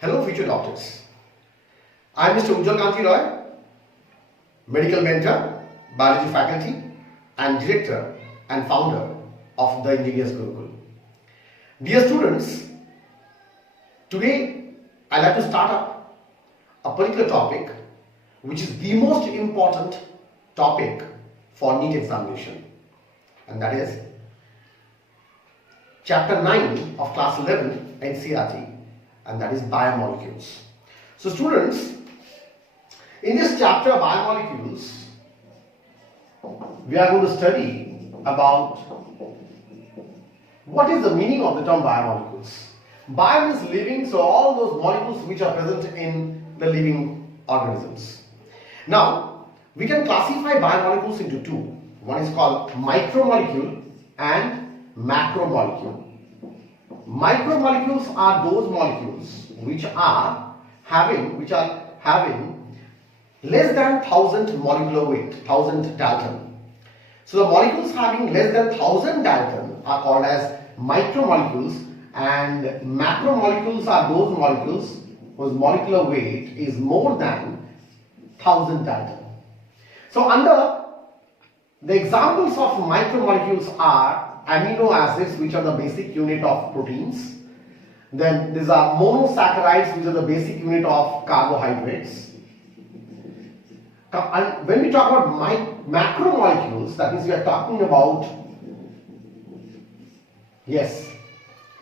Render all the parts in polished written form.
Hello future doctors. I am Mr. Ujjal Kanti Roy, medical mentor, biology faculty and director and founder of the Engineers Gurukul. Dear students, today I'd like to start up a particular topic which is the most important topic for NEET examination, and that is Chapter 9 of Class 11 NCERT, and that is Biomolecules. So students, in this chapter Biomolecules, we are going to study about what is the meaning of the term biomolecules. Bio means living, so all those molecules which are present in the living organisms. Now, we can classify biomolecules into two. One is called micromolecule and macromolecule. Micromolecules are those molecules which are having less than 1000 molecular weight, 1000 Dalton. So the molecules having less than 1000 Dalton are called as micromolecules, and macromolecules are those molecules whose molecular weight is more than 1000 Dalton. So under the examples of micromolecules are amino acids, which are the basic unit of proteins. Then these are monosaccharides, which are the basic unit of carbohydrates. And when we talk about macromolecules, that means we are talking about, yes,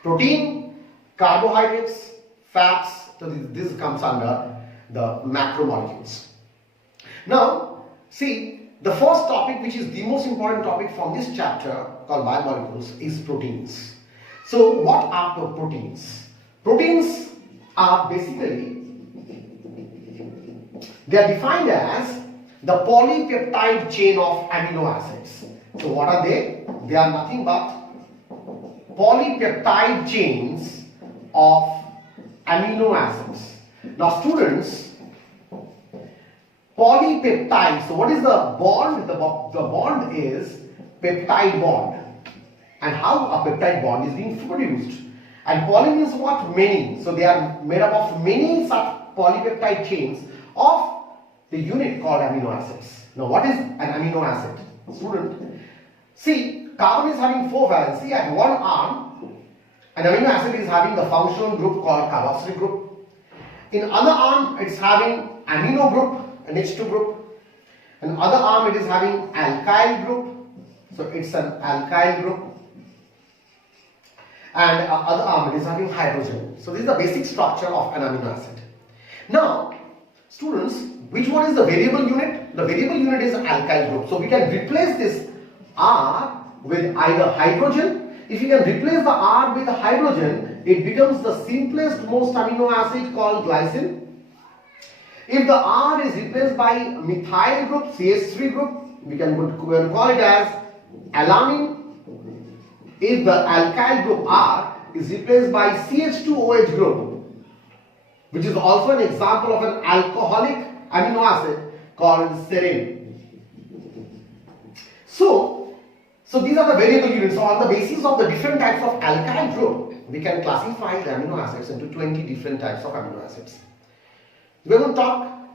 protein, carbohydrates, fats. So this comes under the macromolecules. Now, see, the first topic, which is the most important topic from this chapter called biomolecules, is proteins. So what are the proteins? Proteins are basically, they are defined as the polypeptide chain of amino acids. So what are they? They are nothing but polypeptide chains of amino acids. Now students, polypeptide, so what is the bond? The bond is peptide bond. And how a peptide bond is being produced. And poly means what? Many. So they are made up of many such polypeptide chains of the unit called amino acids. Now what is an amino acid? Student, see, carbon is having 4 valency. At one arm, an amino acid is having the functional group called carboxylic group. In other arm, it's having amino group, an H2 group. In other arm, it is having alkyl group. So it's an alkyl group. And other arm, it is having hydrogen. So this is the basic structure of an amino acid. Now, students, which one is the variable unit? The variable unit is alkyl group. So we can replace this R with either hydrogen. If you can replace the R with hydrogen, it becomes the simplest most amino acid called glycine. If the R is replaced by methyl group, CH3 group, we can call it as alanine. If the alkyl group R is replaced by CH2OH group, which is also an example of an alcoholic amino acid called serine. So these are the variable units. So on the basis of the different types of alkyl group, we can classify the amino acids into 20 different types of amino acids. We are going to talk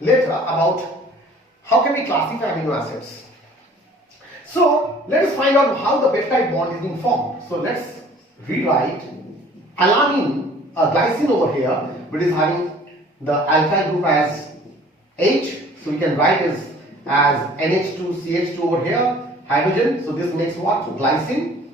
later about how can we classify amino acids. So let us find out how the peptide bond is being formed. So let's rewrite alanine, glycine over here, which is having the alkyl group as H. So we can write this as NH2CH2 over here, hydrogen. So this makes what? Glycine.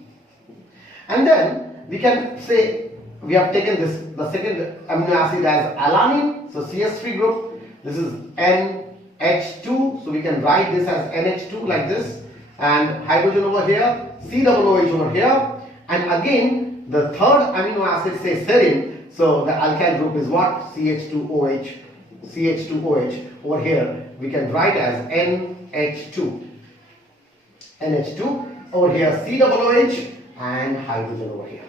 And then we can say we have taken this, the second amino acid as alanine. So CH3 group. This is NH2. So we can write this as NH2 like this. And hydrogen over here, COOH over here, and again the third amino acid says serine, so the alkyl group is what? CH2OH, CH2OH. Over here we can write as NH2, NH2, over here COOH, and hydrogen over here.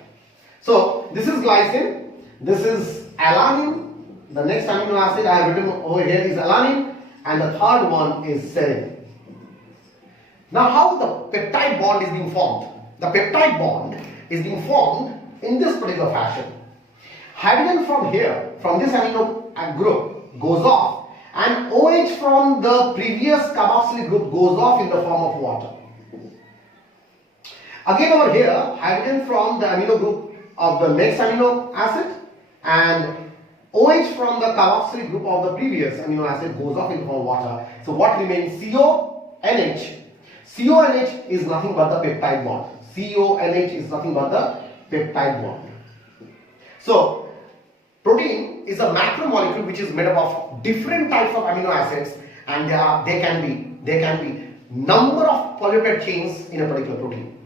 So this is glycine, this is alanine, the next amino acid I have written over here is alanine, and the third one is serine. Now how the peptide bond is being formed? The peptide bond is being formed in this particular fashion. Hydrogen from here, from this amino group goes off, and OH from the previous carboxylic group goes off in the form of water. Again over here, hydrogen from the amino group of the next amino acid and OH from the carboxylic group of the previous amino acid goes off in the form of water. So what remains? CONH. CONH is nothing but the peptide bond. CONH is nothing but the peptide bond. So protein is a macromolecule which is made up of different types of amino acids, and there can be number of polypeptide chains in a particular protein.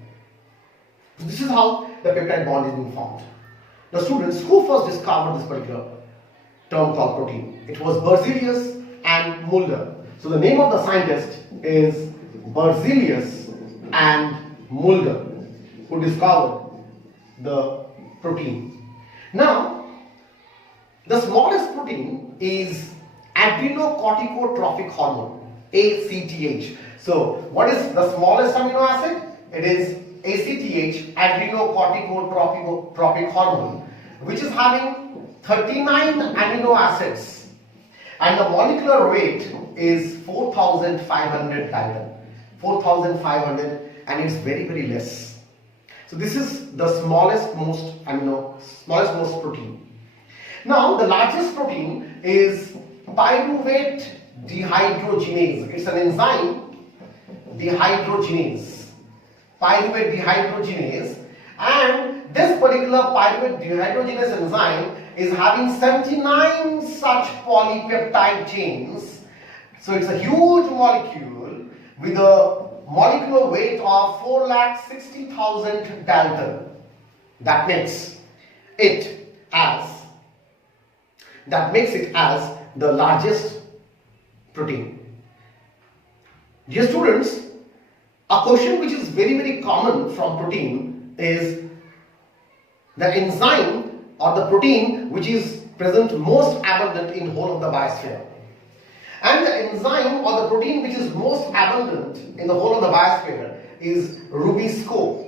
So this is how the peptide bond is being formed. The students who first discovered this particular term called protein, it was Berzelius and Mulder. So the name of the scientist is Berzelius and Mulder, who discovered the protein. Now, the smallest protein is adrenocorticotrophic hormone, ACTH. So what is the smallest amino acid? It is ACTH, adrenocorticotrophic hormone, which is having 39 amino acids, and the molecular weight is 4,500 Dalton. 4,500, and it's very, very less. So this is the smallest most protein. Now the largest protein is pyruvate dehydrogenase. It's an enzyme, dehydrogenase. Pyruvate dehydrogenase, and this particular pyruvate dehydrogenase enzyme is having 79 such polypeptide chains. So it's a huge molecule with a molecular weight of 4,60,000 Dalton. That makes it as the largest protein. Dear students, a question which is very, very common from protein is the enzyme or the protein which is present most abundant in whole of the biosphere. And the enzyme or the protein which is most abundant in the whole of the biosphere is rubisco.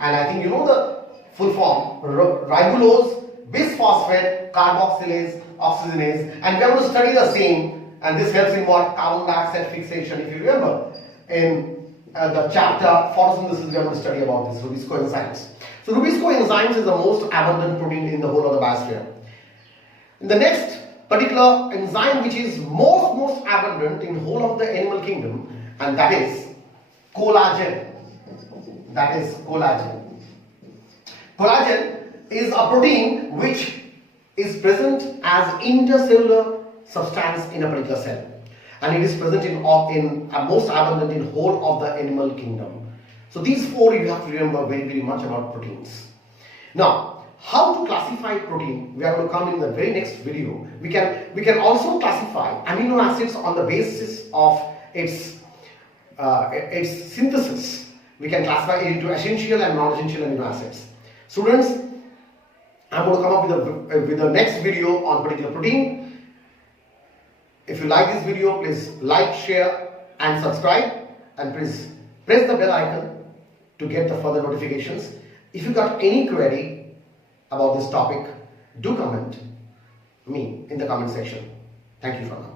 And I think you know the full form, ribulose, bisphosphate, carboxylase, oxygenase, and we are going to study the same, and this helps in what? Carbon dioxide fixation. If you remember in the chapter photosynthesis, we are going to study about this rubisco enzymes. So rubisco enzymes is the most abundant protein in the whole of the biosphere. The next particular enzyme which is most abundant in whole of the animal kingdom, and that is collagen. That is collagen. Collagen is a protein which is present as intercellular substance in a particular cell, and it is present in most abundant in whole of the animal kingdom. So these four you have to remember very, very much about proteins. Now, how to classify protein, we are going to come in the very next video. We can also classify amino acids on the basis of its synthesis. We can classify it into essential and non-essential amino acids. Students, I'm going to come up with the next video on particular protein. If you like this video, please like, share and subscribe, and please press the bell icon to get the further notifications. If you got any query about this topic, do comment me in the comment section. Thank you for now.